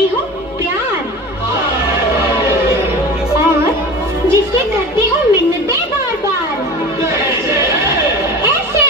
करती हूँ प्यार और जिससे करती हूँ मिन्नतें बार बार ऐसे।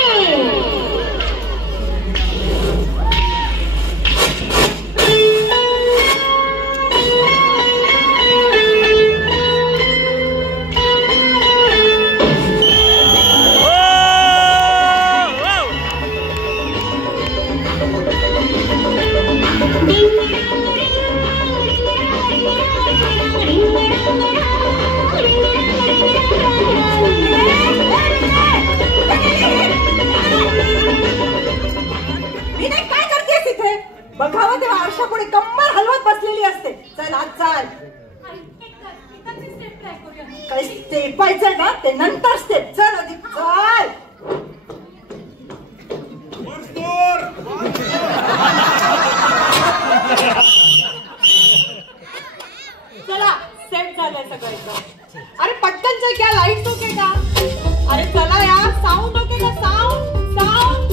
बघावं तेव्हा आरशापुढे कंबर हलवत बसलेली असते. चल आज चाल. काही स्टेपायचं ना ते नंतर स्टेप. चल आधी चाल. चला सेट झालंय सगळं. अरे पटकन चेक क्या लाईट ओके का? अरे चला यार साऊंड ओके का? Sound sound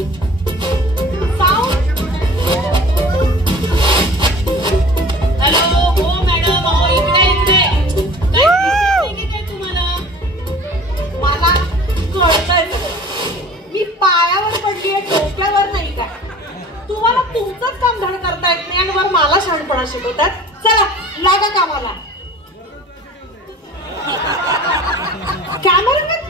sound. डोक्यावर नाही काय तुम्हाला तुमचंच काम धड करता येत नाही आणि वर मला शहाणपणा शिकवतात. चला लागा कामाला. कॅमेरामॅन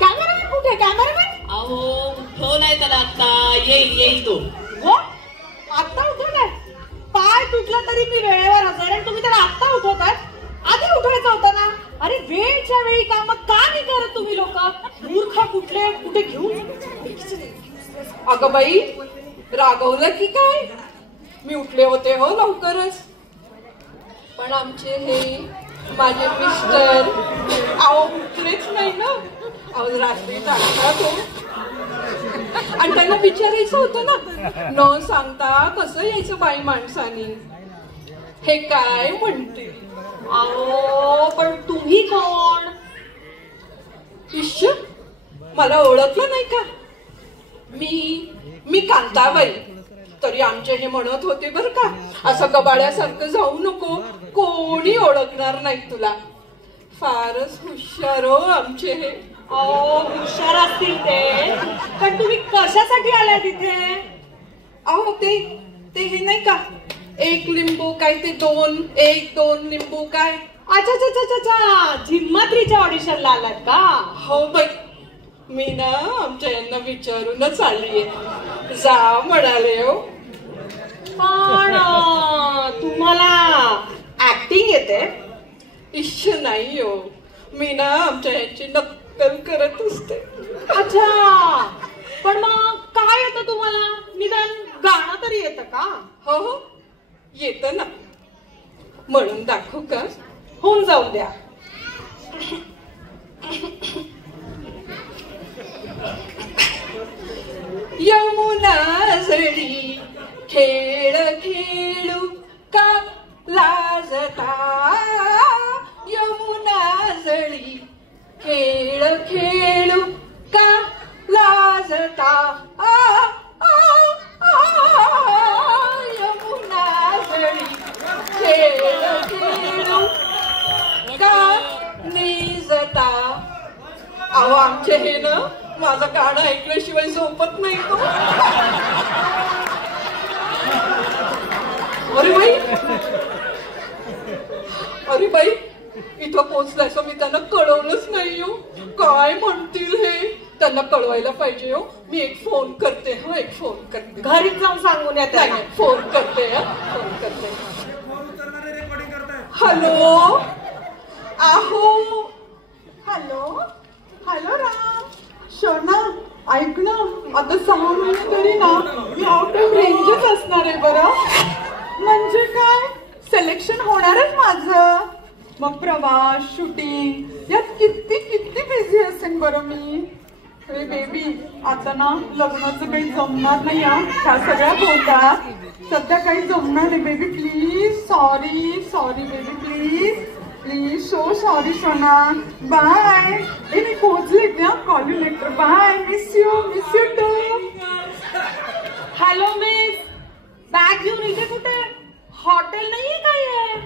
कॅमेरामॅन कुठे? कॅमेरामॅन अहो उठवलाय त्याला आता. येईल तो. हो आता उठवलाय? पाय तुटला तरी मी वेळेवर हजर आहे. तुम्ही त्याला आता उठवताय? आधी उठवायचं होतं ना. अरे वेळच्या वेळी काम का नाही करत तुम्ही लोक? मूर्ख कुठले कुठे घेऊन. अगं बाई रागवलं की काय? मी उठले होते हो लवकरच. पण आमचे हे माझे मिस्टर अहो उठलेच नाही ना. अहो रात्री जागतात हो. आणि त्यांना विचारायचं होतं ना न सांगता कसं यायचं बाई माणसानी. हे काय म्हणते? अहो पण तुम्ही कोण? ईश्वर मला ओळखलं नाही का? मी कांताबाई. तरी आमचे हे म्हणत होते बर का असं कबाड्यासारखं जाऊ नको कोणी ओळखणार नाही तुला. फारच हुशार हो आमचे हे. अहो हुशार असतील ते पण तुम्ही कशासाठी आलाय तिथे? अहो ते हे नाही का एक लिंबू काय ते दोन लिंबू काय. अच्छा अच्छा अच्छा अच्छा झिम्मात्रीच्या ऑडिशनला आलात का? हो बाई मी ना आमच्या यांना विचारूनच आलीये. जा म्हणाले हो. पण तुम्हाला ऍक्टिंग येते? इश्य नाही हो. मी ना आमच्या यांची नक्कल करत असते. अच्छा पण मग काय येतं तुम्हाला? निदान गाणं तरी येतं का? हो हो येतं ना. म्हणून दाखवू का? होऊन जाऊ द्या. यमुना जळी खेळ खेळू का लाजता. यमुना जळी खेळ खेळू का लाजता. यमुना जळी खेळ खेळू का निजता. अहो आमचे हे ना माझं गाणं ऐकल्याशिवाय झोपत नाही तो. अरे बाई इथं पोहोचल्याचं मी त्यांना कळवलंच नाही हो. काय म्हणतील हे? त्यांना कळवायला पाहिजे हो. मी एक फोन करते. हो एक फोन करते. घरीच जाऊन सांगून येते. फोन करते. फोन करते. हॅलो आहो. Hello hello Ram. शोना ऐक ना आता 6 महिने तरी ना मी आउट ऑफ रेंजच असणार आहे बरं. म्हणजे काय सिलेक्शन होणारच माझं. मग प्रवास शूटिंग यात किती बिझी असेल बरं मी. अरे बेबी आता ना लग्नाचं काही जमणार नाही. ह्या सगळ्या गोष्टी सध्या काही जमणार नाही baby. Please sorry baby please so sorry सोना. बाय. मी पोहोचले त्या call you later. Bye. Miss you too. Hello miss bag घेऊन इथे कुठे? हॉटेल नाहीये काय आहे?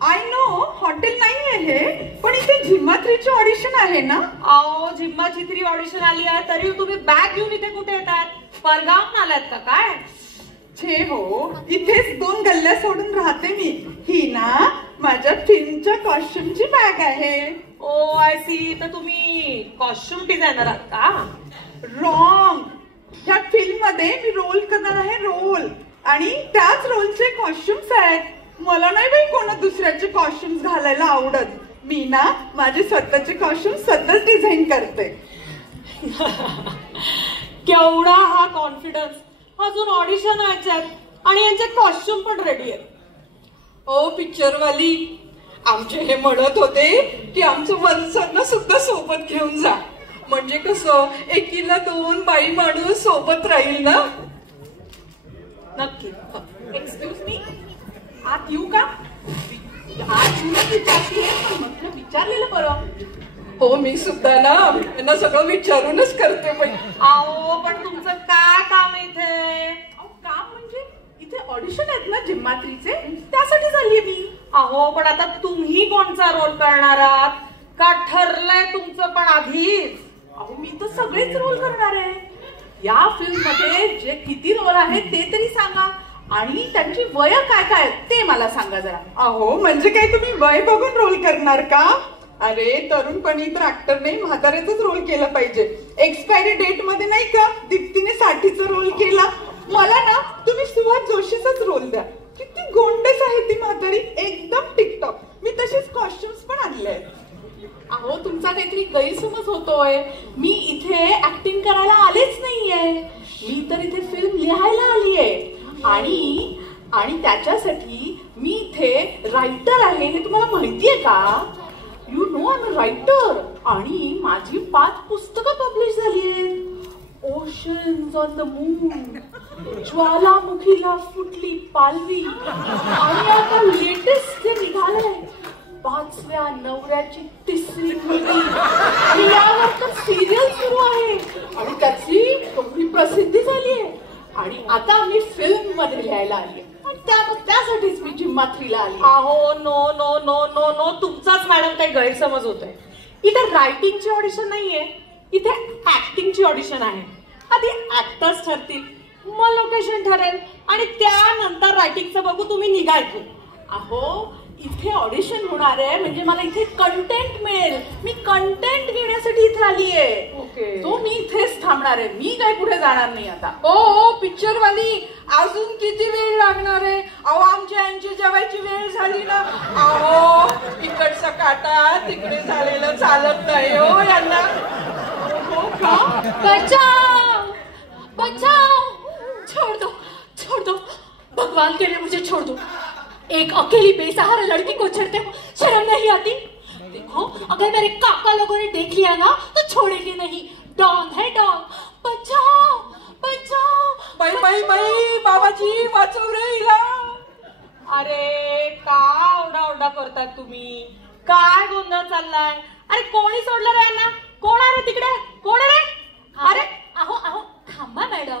आय नो हॉटेल नाहीये हे, पण इथे झिम्मा-3ची ऑडिशन आहे ना? अहो झिम्माची 3 ऑडिशन आली आहे तरी तुम्ही बॅग घेऊन इथे कुठे येतात? परगावून आलात का काय? छे हो, इथेच 2 गल्ल्या सोडून राहते मी. ही ना माझ्या फिल्मच्या कॉस्ट्युमची बॅग आहे. ओ आय सी. तर तुम्ही कॉस्ट्युम डिझायनर आहात का? रॉंग. ह्या फिल्म मध्ये मी रोल करणार आहे, रोल. आणि त्याच रोलचे कॉस्ट्युम्स आहेत. मला नाही बाई कोणा दुसऱ्याचे कॉस्ट्युम्स घालायला आवडत. मी ना माझे स्वतःचे कॉस्ट्युम स्वतःच डिझाईन करते. केवढा हा कॉन्फिडन्स. अजून ऑडिशन व्हायच्यात आणि यांचे कॉस्ट्युम पण रेडी आहेत. ओ पिक्चरवाली, आमचे हे म्हणत होते की आमचं वंशांना सुद्धा सोबत घेऊन जा. म्हणजे कसं एकीला 2 बाई माणूस सोबत राहील ना. नक्की. एक्सक्यूज मी, आत येऊ का? आत येऊन विचारतीये, पण म्हटलं विचारलेलं बरं. हो मी सुद्धा ना त्यांना सगळं विचारूनच करते. पण अहो पण तुमचं काय काम आहे इथे? काम म्हणजे इथे ऑडिशन आहेत ना झिम्मा-3चे, त्यासाठी झालीये मी. अहो पण आता तुम्ही कोणचा रोल करणार आहात? का ठरलंय तुमचं पण आधीच? अहो मी तर सगळेच रोल करणार आहे. या फिल्म मध्ये जे किती रोल आहेत ते तरी सांगा, आणि त्यांची वय काय काय ते मला सांगा जरा. अहो म्हणजे काय तुम्ही वय बघून रोल करणार का? अरे तरुणपणी तर ऍक्टर नाही, म्हाताऱ्याचाच रोल केला पाहिजे. एक्सपायरी डेट मध्ये नाही का दीप्तीने 60चा रोल केला. मला ना तुम्ही सुहास जोशीचाच रोल द्या. किती गोंडस आहे ती म्हातारी, एकदम टिकटॉक. मी तसेच कॉस्ट्युम्स पण आणले आहेत. अहो तुमचा काहीतरी गैरसमज होतोय. मी इथे ऍक्टिंग करायला आलेच नाहीये. मी तर इथे फिल्म लिहायला आलीये. आणि त्याच्यासाठी मी इथे रायटर आहे हे तुम्हाला माहितीये का? You know I am a writer. आणि माझी 5 पुस्तकं पब्लिश झाली आहेत. ओशन्स ऑन द मून, ज्वालामुखीला फुटली पालवी, आणि आता लेटेस्ट जे निघालंय 5व्या नवऱ्याची 3री मुलगी, आणि यावर तर सिरियल सुरू आहे आणि त्याची एवढी प्रसिद्धी झाली आहे. आणि आता मी फिल्म मध्ये लिहायला आली आहे. त्यासाठीच मी झिम्मा-3ला आली. अहो no no no no no, तुमचाच मॅडम काही गैरसमज होतोय. इथे रायटिंगची ऑडिशन नाहीये, इथे ऍक्टिंगची ऑडिशन आहे. आधी ऍक्टर्स ठरतील, मग लोकेशन ठरेल, आणि त्यानंतर रायटिंगचं बघू, तुम्ही निघायचं. अहो इथे ऑडिशन होणार आहे म्हणजे मला इथे कंटेंट मिळेल. मी कंटेंट घेण्यासाठी इथे आलीये. ओके. तो मी इथेच थांबणार आहे. मी काय पुढे जाणार नाही आता. ओ पिक्चरवाली, अजून किती वेळ लागणार आहे? अहो आमच्या यांची जेवायची वेळ झाली ना. अहो इकडचा काटा तिकडे झालेलं चालत नाही हो यांना. हो का? बचाओ बचाओ, छोड़ दो भगवान के लिए मुझे छोड़ दो. एक अकेली बेसहारा लड़की को छेड़ते हो, शर्म नहीं आती? देखो अगर मेरे काका लोगों ने देख लिया ना तो छोड़ेंगे नहीं. डॉन है डॉन. बचाओ बचाओ. बाई बाई बाई, बाबाजी वाचव रे हिला. अरे काय ओरडा करताय तुम्ही? काय गोंधळ चाललाय? अरे कोणी सोडलं रे यांना? कोण आहे तिकडे? कोण आहे रे? अरे अहो अहो थांबा मॅडम,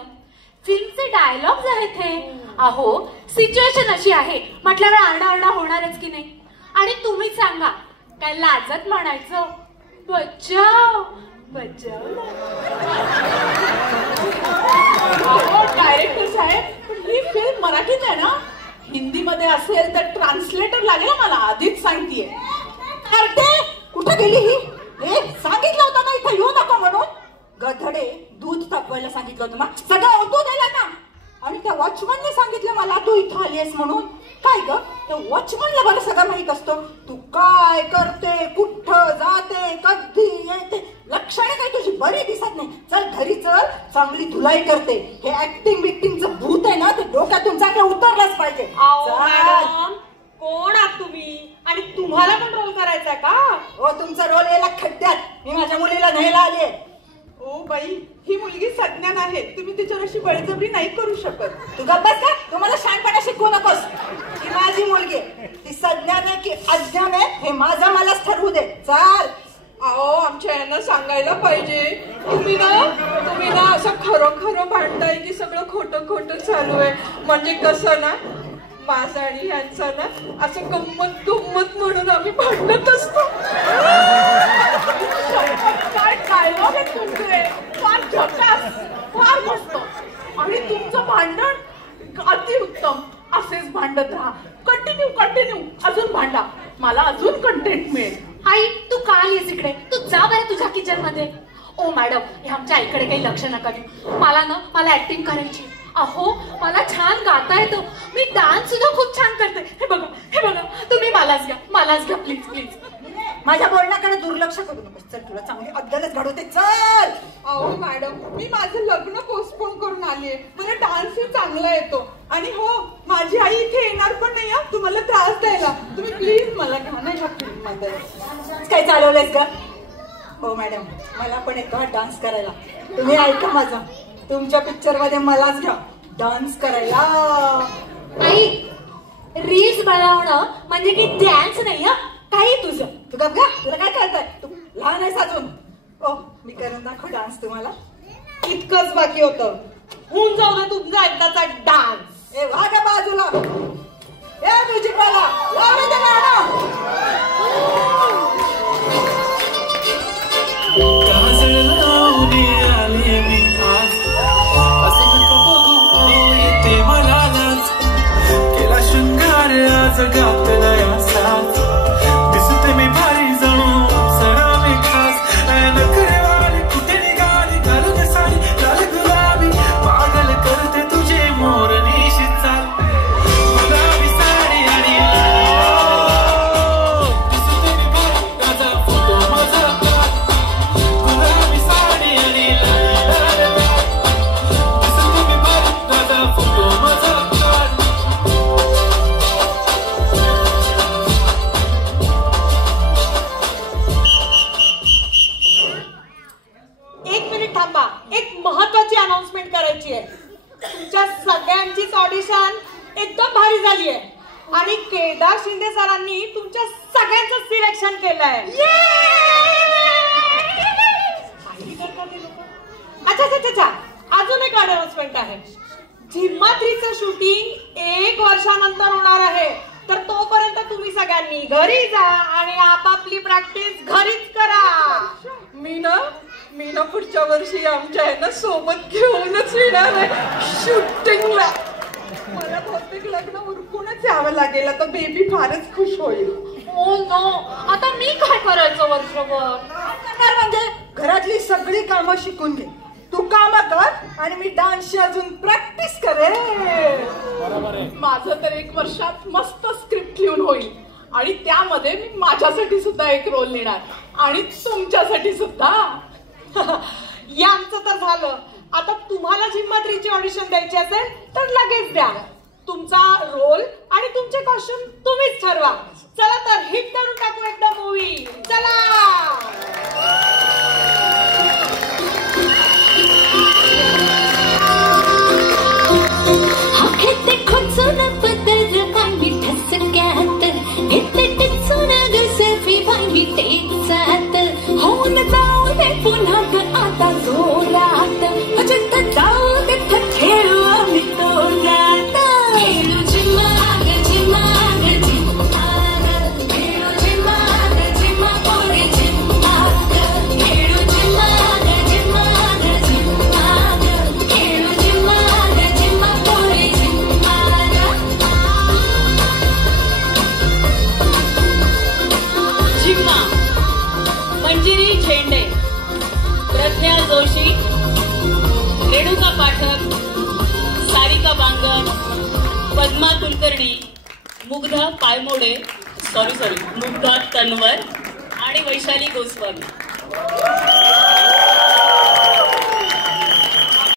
फिल्मचे डायलॉग्स आहेत हे. अहो सिच्युएशन अशी आहे म्हटल्यावर आरडाओरडा होणारच की नाही. आणि तुम्ही सांगा, काय लाजत म्हणायचं बचाव बचाव? अहो डायरेक्टर साहेब, पण ही फिल्म मराठीत आहे ना. हिंदीमध्ये असेल तर ट्रान्सलेटर लागेल मला, आधीच सांगतेय. अरे कुठे गेली ही? सांगितलं होतं ना इथं येऊ नका म्हणून. गधडे, दूध तापवायला सांगितलं होतं ना, सगळं ओतू दिला ना. आणि त्या वॉचमनने सांगितलं मला तू इथं आली आहेस म्हणून. काय ग, त्या वॉचमनला बरं सगळं माहित असतं तू काय करते, कुठं जाते, कधी येते. लक्षणे काही तुझी बरी दिसत नाही. चल घरी चल, चांगली धुलाई करते. हे ऍक्टिंग बिक्टिंगचं भूत आहे ना, ते डोक्यातून चांगलं उतरलंच पाहिजे. मॅडम कोण आहात तुम्ही? आणि तुम्हाला पण रोल करायचा का? हो तुमचा रोल याला खड्ड्यात. मी माझ्या मुलीला न्यायला आले. ओ बाई, ही मुलगी सज्ञान आहे. तुम्ही तिच्यावर अशी बळजबरी नाही करू शकत. तू गप्पस का? तुम्हाला शहाणपणा शिकवू नकोस. ही माझी मुलगी, ती सज्ञान आहे की अज्ञान आहे हे माझं मलाच ठरवू दे. चाल. अहो आमच्या यांना सांगायला पाहिजे. तुम्ही ना असं खरं खरं भांडताय की सगळं खोटं खोटं चालू आहे. म्हणजे कसं ना, माझा आणि यांचा ना असं गंमत गंमत म्हणून आम्ही भांडत असतो. काय डायलॉग आहे तुमचे, फार झकास, फार मस्त. आणि तुमचं भांडण अतिउत्तम. असेच भांडत राहा, कंटिन्यू कंटिन्यू, अजून भांडा, मला अजून कंटेंट मिळेल. आई तू काय येस इकडे, तू जा बरं तुझ्या किचन मध्ये. ओ मॅडम, हे आमच्या आईकडे काही लक्ष नका देऊ. मला ऍक्टिंग करायची. अहो मला छान गाता येतं, मी डान्स सुद्धा खूप छान करते. हे बघा तुम्ही मलाच घ्या प्लीज प्लीज. माझ्या बोलण्याकडे दुर्लक्ष करू नकोस. चल तुला चांगली अद्दलच घडवते. चल. अहो मॅडम, मी माझं लग्न पोस्टपोन करून आलीये. मला डान्स चांगला येतो. आणि हो, माझी आई इथे येणार पण नाही तुम्हाला त्रास द्यायला. तुम्ही प्लीज मला घ्या ना ह्या फिल्म मध्ये. काय चालवलंयस का? हो मॅडम, मला पण येतो हा डान्स करायला. तुम्ही ऐका माझा, तुमच्या पिक्चर मध्ये मलाच घ्या डान्स करायला. आई रील्स बनवणं म्हणजे की डान्स नाही हा. काही तुझं तू गप गा, तुला काय कळतंय? तू लहान आहेस अजून. ओ मी करून दाखव डान्स तुम्हाला. इतकंच बाकी होतं. होऊन जाऊ दे तुमचा एकदाचा डान्स. ए वागा बाजूला. ए म्युझिक वाला लाव रे ते गाणं. केला शृंगार आज गातला यासाच. दिसते मी भारी जणू सरावी खास. नखरेवाली कुठे निघाली घालून साडी लाल गुलाबी. पागल करते तुझे मोरनीशी चाल. गुलाबी साडी आणि दिसते मी भारी माझा फोटो माझा काढ. गुलाबी साडी आणि दिसते मी भारी माझा फोटो माझा काढ. एक महत्वाची अनाउन्समेंट करायची आहे. तुमच्या सगळ्यांचीच ऑडिशन एकदम भारी झाली आहे आणि केदार शिंदे सरांनी तुमच्या सगळ्यांचं सिलेक्शन केलंय. अच्छा, अजून एक अनाउन्समेंट आहे. झिम्मा 3चं शूटिंग 1 वर्षानंतर होणार आहे. तर तोपर्यंत तुम्ही सगळ्यांनी घरी जा आणि आपापली प्रॅक्टिस घरीच करा. मी ना पुढच्या वर्षी आमच्या आहे ना सोबत घेऊनच येणार आहे शूटिंगला. मला बहुतेक लग्न उरकूनच यावं लागेल. आता बेबी फारच खुश होईल. ओ नो, आता मी काय करायचं वर्षभर? म्हणजे घरातली सगळी कामं शिकून घे. तू काम कर आणि मी डान्सची अजून प्रॅक्टिस करेन. माझं तर 1 वर्षात मस्त स्क्रिप्ट लिहून होईल आणि त्यामध्ये मी माझ्यासाठी सुद्धा एक रोल लिहिणार आणि तुमच्यासाठी सुद्धा. यांचं तर झालं. आता तुम्हाला झिम्मा 3ची ऑडिशन द्यायची असेल तर लगेच द्या. तुमचा रोल आणि तुमचे कॉस्ट्युम तुम्हीच ठरवा. चला तर हिट करून टाकू एकदा मूवी. चला. पुन्हा आता जोरात जाऊ तिथं खेळू आम्ही दोघात. खेळू झिम्माग झिम्माग झिम्माग. खेळू झिम्माग झिम्मा पोरी झिम्माग. खेळू झिम्माग झिम्माग झिम्माग. खेळू झिम्माग झिम्मा पोरी झिम्माग. झिम्मा मंजिरी झेंडे, प्रज्ञा जोशी, रेणुका पाठक, सारिका बांगर, पद्मा कुलकर्णी, मुग्धा पायमोडे मुग्धा तन्वर आणि वैशाली गोस्वामी.